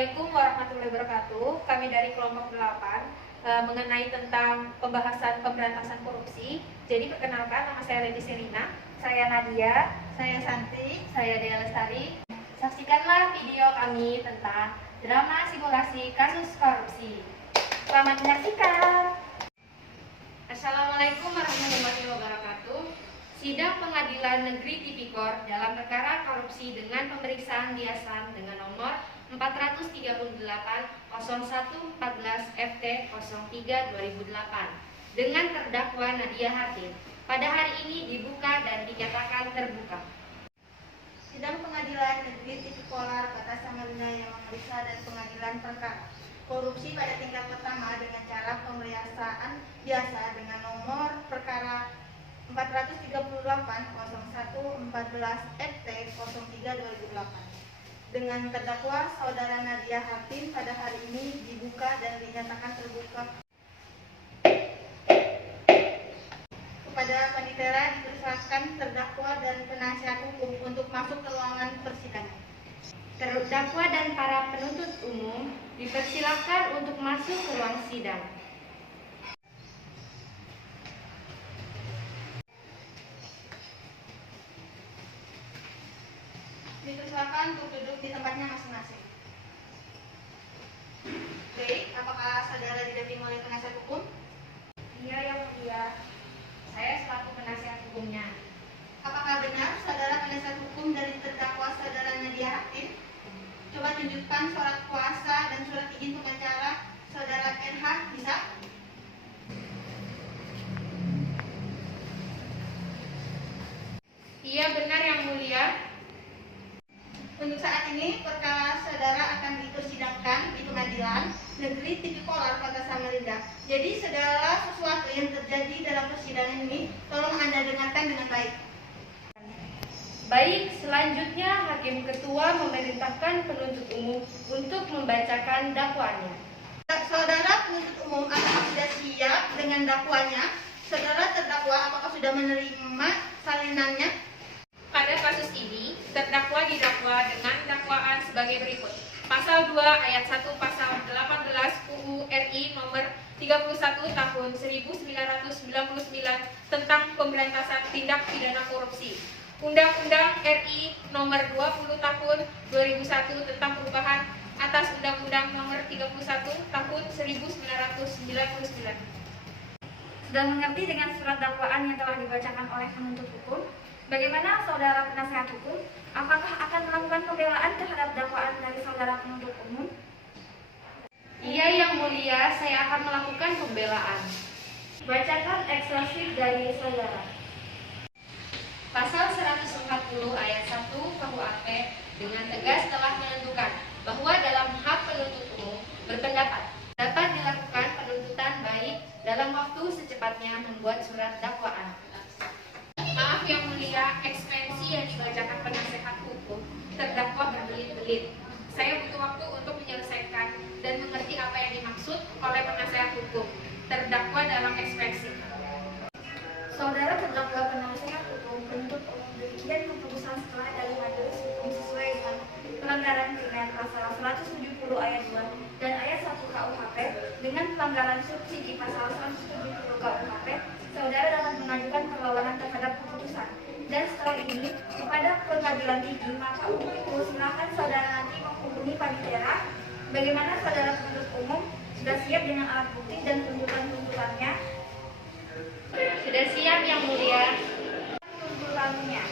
Assalamualaikum warahmatullahi wabarakatuh. Kami dari kelompok 8 mengenai tentang pembahasan pemberantasan korupsi. Jadi perkenalkan, nama saya Lady Serina. Saya Nadia. Saya Santi. Saya Dea Lestari. Saksikanlah video kami tentang drama simulasi kasus korupsi. Selamat menyaksikan. Assalamualaikum warahmatullahi wabarakatuh. Sidang Pengadilan Negeri Tipikor dalam perkara korupsi dengan pemeriksaan Diasan dengan nomor 438 01 14 FT 03 2008 dengan terdakwa Nadia Hakim pada hari ini dibuka dan dinyatakan terbuka. Sidang Pengadilan Negeri Tipikor Kota Samarinda yang memeriksa dan pengadilan perkara korupsi pada tingkat pertama dengan cara pemeriksaan biasa dengan nomor perkara 438 01 14 FT 03 2008 dengan terdakwa saudara Nadia Hakim pada hari ini dibuka dan dinyatakan terbuka. Kepada panitera dipersilakan terdakwa dan penasihat hukum untuk masuk ke ruangan persidangan. Terdakwa dan para penuntut umum dipersilakan untuk masuk ke ruang sidang. Dipersilakan untuk duduk di tempatnya masing-masing. Baik, apakah saudara didampingi oleh penasihat hukum? Iya, yang mulia. Saya selaku penasihat hukumnya. Apakah benar saudara penasihat hukum dari terdakwa saudara Nadia Hakim? Coba tunjukkan surat kuasa dan surat izin pengacara saudara NH, bisa? Iya, benar yang mulia. Untuk saat ini, perkara saudara akan dipersidangkan di Pengadilan Negeri Tipikor Kota Samarinda. Jadi, segala sesuatu yang terjadi dalam persidangan ini, tolong Anda dengarkan dengan baik. Baik, selanjutnya Hakim Ketua memerintahkan penuntut umum untuk membacakan dakwaannya. Saudara penuntut umum, apakah sudah siap dengan dakwanya? Saudara terdakwa, apakah sudah menerima salinannya? Pada kasus ini, terdakwa didakwa dengan dakwaan sebagai berikut. Pasal 2 ayat 1 pasal 18 UU RI nomor 31 tahun 1999 tentang pemberantasan tindak pidana korupsi. Undang-Undang RI nomor 20 tahun 2001 tentang perubahan atas Undang-Undang nomor 31 tahun 1999. Sudah mengerti dengan surat dakwaan yang telah dibacakan oleh penuntut hukum? Bagaimana saudara penasihat hukum? Apakah akan melakukan pembelaan terhadap dakwaan dari saudara penuntut umum? Iya, yang mulia, saya akan melakukan pembelaan. Bacakan eksklusif dari saudara. Pasal 140 ayat 1 KUHP dengan tegas telah menentukan bahwa dalam hak penuntut umum berpendapat dapat dilakukan penuntutan baik dalam waktu secepatnya membuat surat dakwaan. Maaf yang mulia, ekspresi yang dibacakan penasihat hukum terdakwa berbelit-belit. Saya butuh waktu untuk menyelesaikan dan mengerti apa yang dimaksud oleh penasihat hukum terdakwa dalam ekspresi. Saudara terdakwa penasihat hukum penuntut umum demikian keputusan setelah dari majelis hukum sesuai dengan pelanggaran dengan pasal 170 ayat 2 dan ayat 1 KUHP dengan pelanggaran subsidi pasal 170 KUHP, saudara dapat mengajukan perlawanan terhadap keputusan. Dan setelah ini kepada pengadilan tinggi, maka untuk itu silakan saudara nanti menghubungi panitera. Bagaimana saudara penuntut umum sudah siap dengan alat bukti dan tuntutan-tuntutannya? Sudah siap yang mulia. Tuntutannya.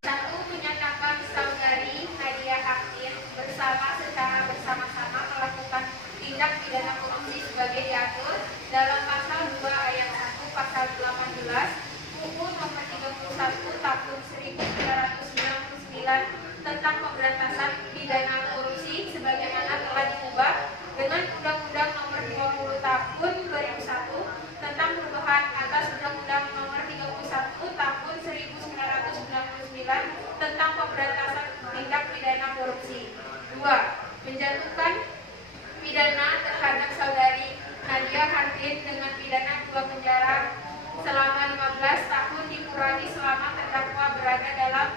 1. Menyatakan saudari Nadia Hakim secara bersama-sama melakukan tindak pidana korupsi sebagai diatur dalam pasal 2 ayat 1 pasal 18 UU nomor 31 tahun 1999 tentang pemberantasan pidana korupsi sebagaimana telah diubah dengan Undang-Undang nomor 20 tahun 2001 tentang perubahan atas Undang-Undang nomor 31 tahun 1999 tentang pemberantasan tindak pidana korupsi. 2. Menjatuhkan pidana terhadap saudari Nadia Hakim dengan pidana 2 penjara selama 15 tahun dikurangi selama terdakwa berada dalam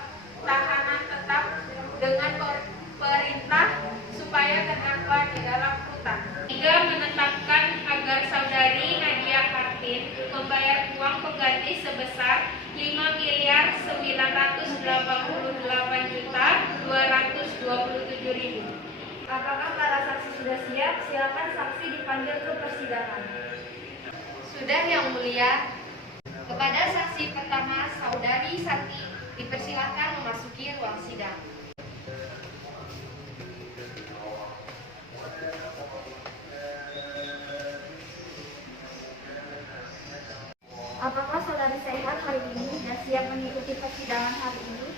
tahanan tetap dengan perintah supaya 288.227.000. Apakah para saksi sudah siap? Silakan saksi dipanggil ke persidangan. Sudah Yang Mulia. Kepada saksi pertama, Saudari Santi, dipersilakan memasuki ruang sidang. Apakah saudari sehat hari ini dan siap mengikuti persidangan hari ini?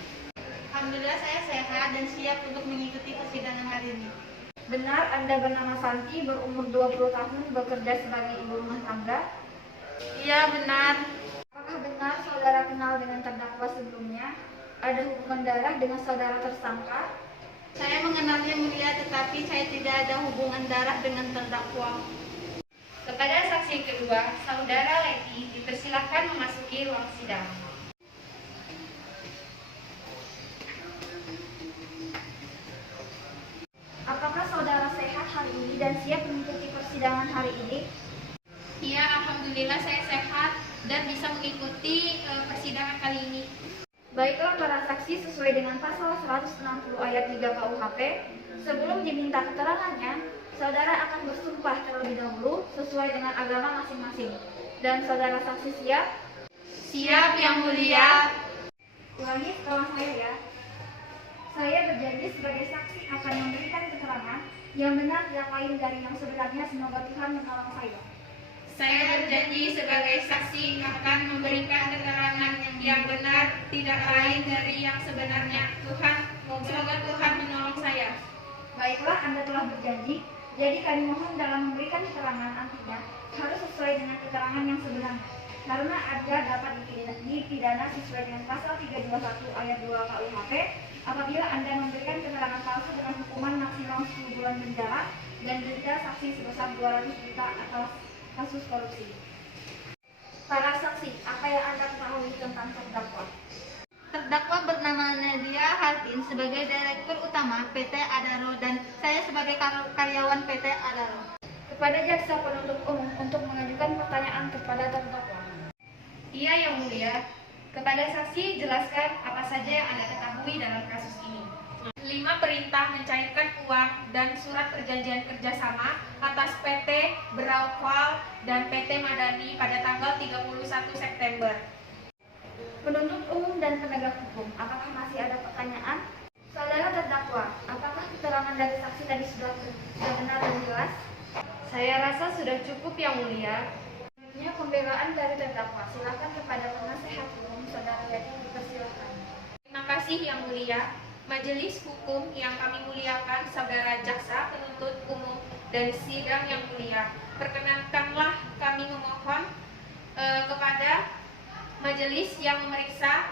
Alhamdulillah saya sehat dan siap untuk mengikuti persidangan hari ini. Benar Anda bernama Santi, berumur 20 tahun, bekerja sebagai ibu rumah tangga? Iya benar. Apakah benar saudara kenal dengan terdakwa sebelumnya? Ada hubungan darah dengan saudara tersangka? Saya mengenalnya Mulia, tetapi saya tidak ada hubungan darah dengan terdakwa. Kepada saksi kedua, Saudara Leti, dipersilakan memasuki ruang sidang. Apakah saudara sehat hari ini dan siap mengikuti persidangan hari ini? Iya, alhamdulillah saya sehat dan bisa mengikuti persidangan kali ini. Baiklah para saksi, sesuai dengan pasal 160 ayat 3 KUHP, sebelum diminta keterangannya, saudara akan bersumpah terlebih dahulu sesuai dengan agama masing-masing. Dan saudara saksi siap? Siap Yang Mulia. Ulangi setelah saya ya. Saya berjanji sebagai saksi akan memberikan keterangan yang benar tidak lain dari yang sebenarnya, semoga Tuhan menolong saya. Saya berjanji sebagai saksi akan memberikan keterangan yang benar, tidak lain dari yang sebenarnya. Semoga Tuhan menolong saya. Baiklah, Anda telah berjanji, jadi kami mohon dalam memberikan keterangan nantinya harus sesuai dengan keterangan yang sebenarnya. Karena Anda dapat dipidana sesuai dengan pasal 321 ayat 2 KUHP apabila Anda memberikan keterangan palsu dengan hukuman maksimal 10 bulan penjara dan denda saksi sebesar 200 juta atas kasus korupsi. Para saksi, apa yang Anda ketahui tentang terdakwa? Terdakwa bernama Nadia Hartin sebagai Direktur Utama PT Adaro dan saya sebagai karyawan PT Adaro. Kepada jaksa penuntut umum untuk mengajukan pertanyaan kepada terdakwa. Iya Yang Mulia. Kepada saksi, jelaskan apa saja yang Anda ketahui dalam kasus ini. 5 perintah mencairkan uang dan surat perjanjian kerjasama atas PT Berawal dan PT Madani pada tanggal 31 September. Penuntut umum dan penegak hukum, apakah masih ada pertanyaan? Saudara terdakwa, apakah keterangan dari saksi tadi sudah benar dan jelas? Saya rasa sudah cukup Yang Mulia. Selanjutnya pembelaan dari terdakwa, silakan kepada penasehat hukum, saudara Leti, dipersilakan. Terima kasih Yang Mulia. Majelis hukum yang kami muliakan, saudara jaksa penuntut umum dan sidang yang mulia, perkenankanlah kami memohon kepada majelis yang memeriksa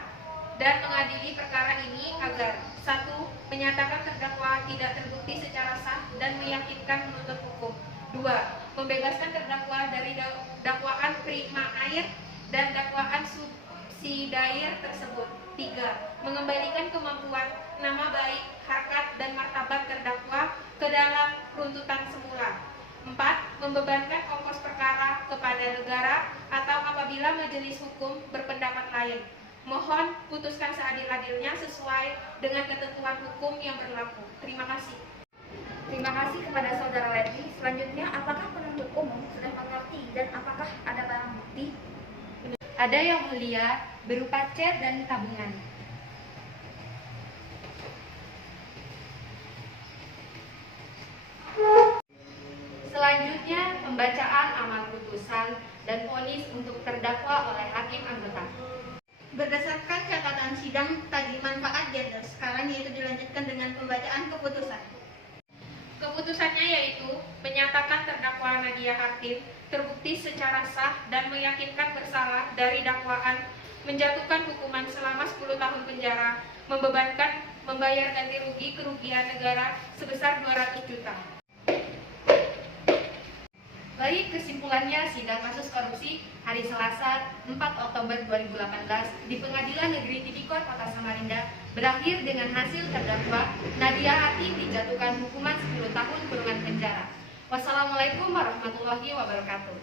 dan mengadili perkara ini agar 1. Menyatakan terdakwa tidak terbukti secara sah dan meyakinkan menuntut hukum. 2. Membebaskan terdakwa dari dakwaan prima air dan dakwaan subsidiar tersebut. 3. Mengembalikan kemampuan, nama baik, harkat, dan martabat terdakwa ke dalam runtutan semula. 4. Membebankan ongkos perkara kepada negara atau apabila majelis hukum berpendapat lain. Mohon putuskan seadil-adilnya sesuai dengan ketentuan hukum yang berlaku. Terima kasih. Terima kasih kepada saudara Leti. Selanjutnya, apakah penuntut umum sudah mengerti dan apakah ada barang bukti? Ada Yang Mulia, berupa chat dan tabungan. Selanjutnya, pembacaan amar putusan dan vonis untuk terdakwa oleh hakim anggota. Berdasarkan catatan sidang tadi manfaat gender, sekarang yaitu dilanjutkan dengan pembacaan keputusan. Keputusannya yaitu menyatakan terdakwa Nadia Hartin terbukti secara sah dan meyakinkan bersalah dari dakwaan, menjatuhkan hukuman selama 10 tahun penjara, membayar ganti rugi kerugian negara sebesar 200 juta. Baik, kesimpulannya sidang kasus korupsi hari Selasa 4 Oktober 2018 di Pengadilan Negeri Tipikor Kota Samarinda berakhir dengan hasil terdakwa Nadia Hartin dijatuhkan hukuman 10 tahun kurungan penjara. Wassalamualaikum warahmatullahi wabarakatuh.